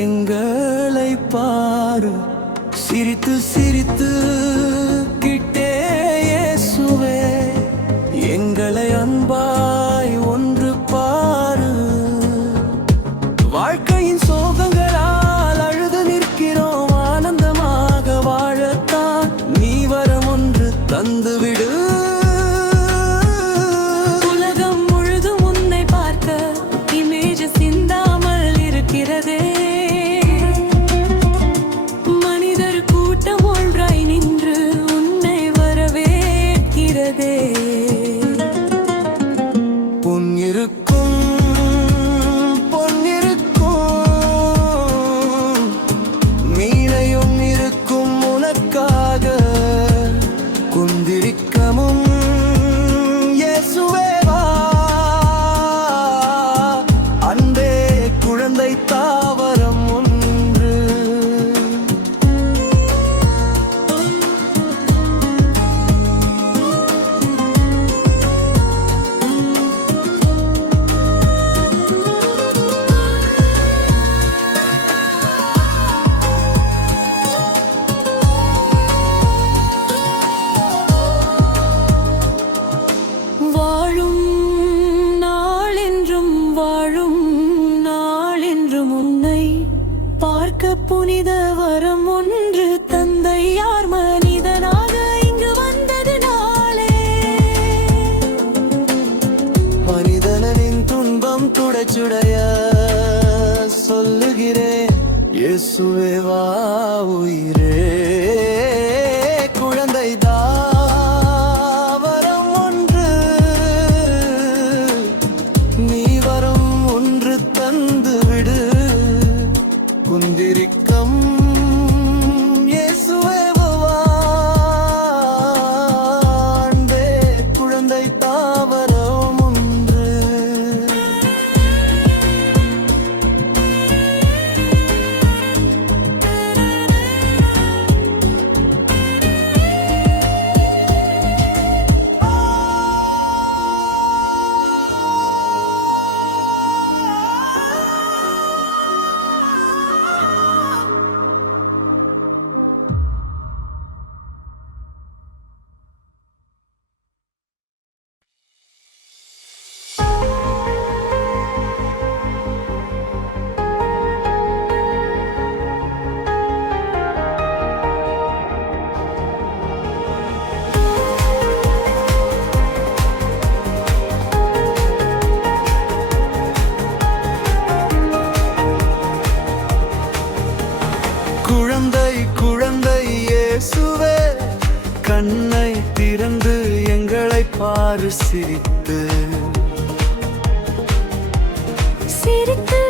எங்களை பாரு, சிரித்து சிரித்து கிட்டே இயேசுவே, எங்களை அன்பாய் ஒன்று பாரு. வாழ்க்கையின் சோகங்களால் அழுது நிற்கிறோம், ஆனந்தமாக வாழத்தான் நீ வரம் ஒன்று தந்துவிடு. உலகம் முழுதும் உன்னை பார்க்க இமேஜ் சிந்தாமல் இருக்கிறதே. மனிதர் கூட்டம் ஒன்றாய் நின்று உன்னை வரவேற்கிறதே. பொன்னிருக்கும் மீனையும் இருக்கும் உனக்காக, குந்திரிக்கமும் இயேசுவே வா. அன்பே குழந்தை தாவரம் ஒன்று. வாழும் நாளென்றும் வாழும் நாளென்றும் உன்னை பார்க்க புனித வரம் ஒன்று தந்தையார் மனிதனாக இங்கு வந்தது நாளே. மனிதனின் துன்பம் துடைச்சுடைய சொல்லுகிறேன், இயேசுவே வா உயிரே. குழந்தை தாவரம் ஒன்று, நீ வரம் ஒன்று தந்து விடு. குந்திரிக்கம் இயேசுவே வா. அன்பே குழந்தை தாவரம் ஒன்று. குழந்தை குழந்தை இயேசுவே, கண்ணை திறந்து எங்களை பாரு, சிரித்து சிரித்து